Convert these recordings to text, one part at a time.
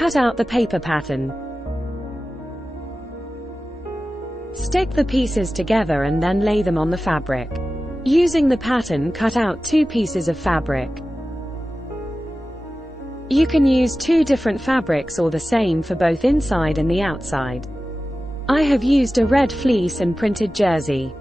Cut out the paper pattern. Stick the pieces together and then lay them on the fabric. Using the pattern, cut out 2 pieces of fabric. You can use 2 different fabrics or the same for both inside and the outside. I have used a red fleece and printed jersey.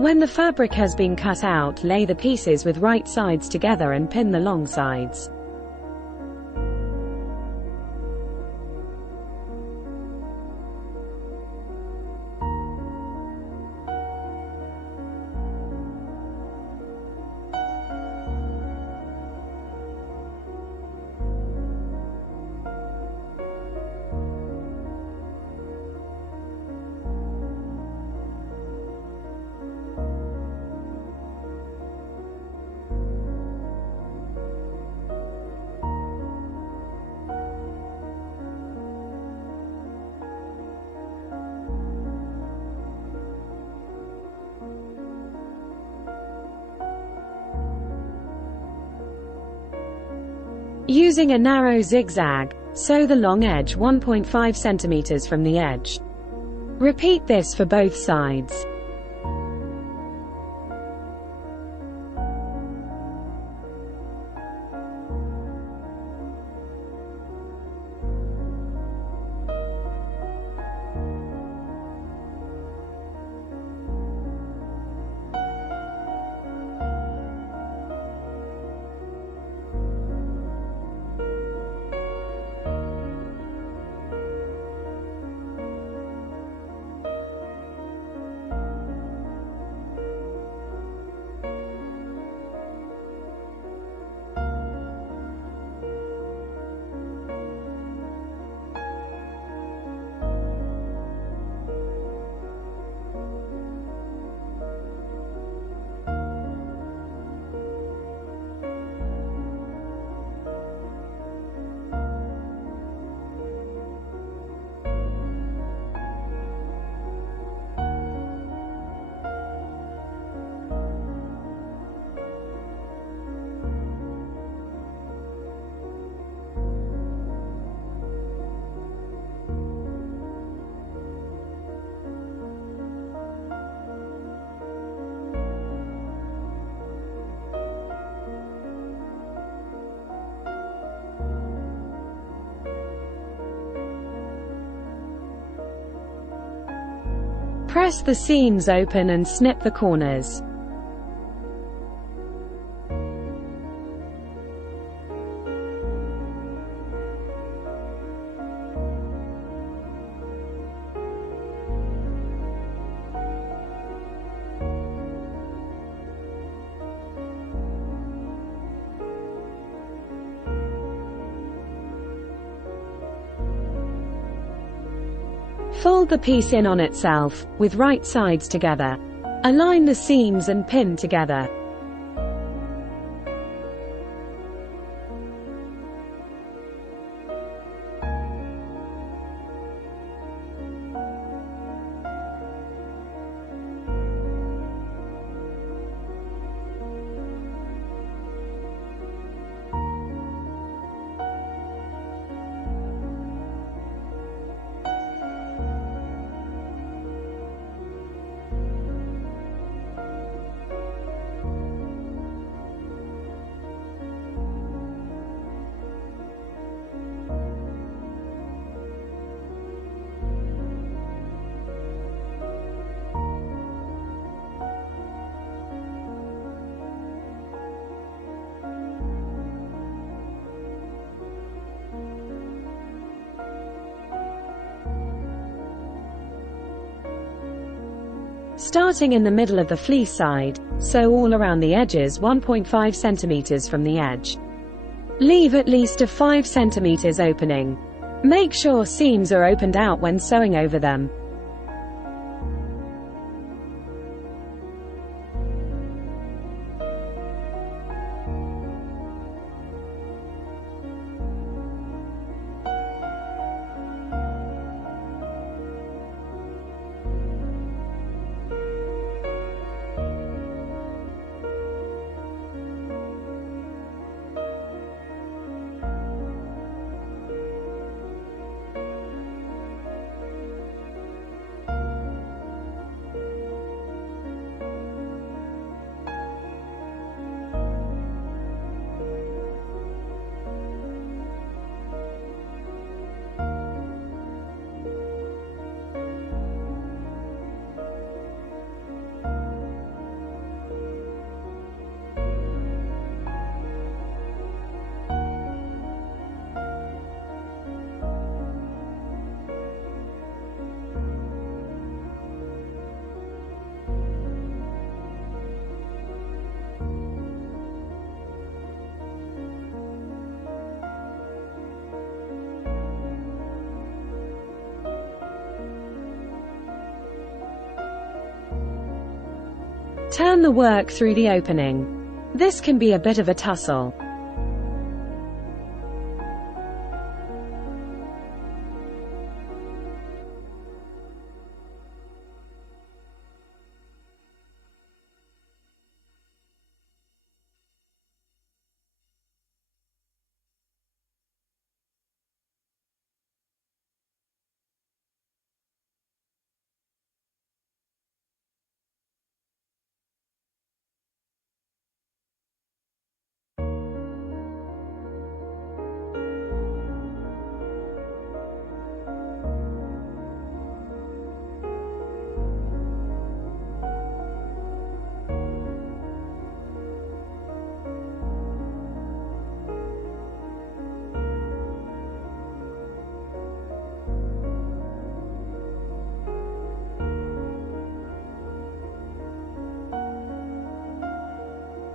When the fabric has been cut out, lay the pieces with right sides together and pin the long sides. Using a narrow zigzag, sew the long edge 1.5 centimeters from the edge. Repeat this for both sides. Press the seams open and snip the corners. Fold the piece in on itself, with right sides together. Align the seams and pin together. Starting in the middle of the fleece side, sew all around the edges 1.5 centimeters from the edge. Leave at least a 5 centimeters opening. Make sure seams are opened out when sewing over them. Turn the work through the opening. This can be a bit of a tussle.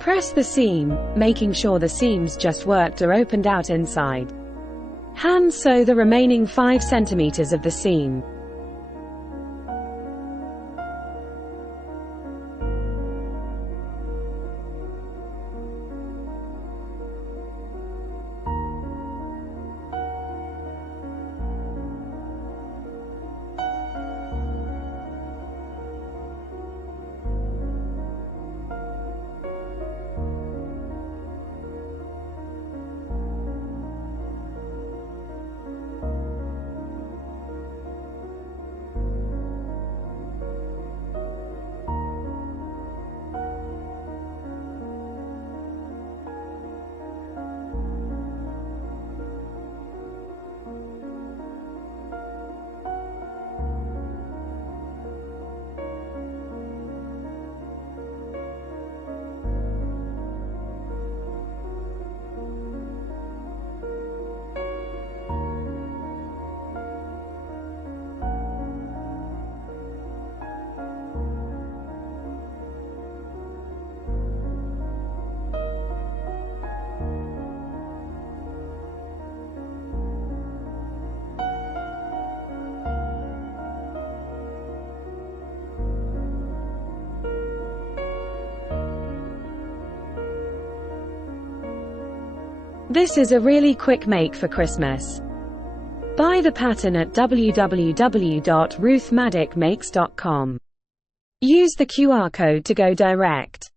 Press the seam, making sure the seams just worked or opened out inside. Hand sew the remaining 5 centimeters of the seam. This is a really quick make for Christmas. Buy the pattern at www.ruthmaddickmakes.com. Use the QR code to go direct.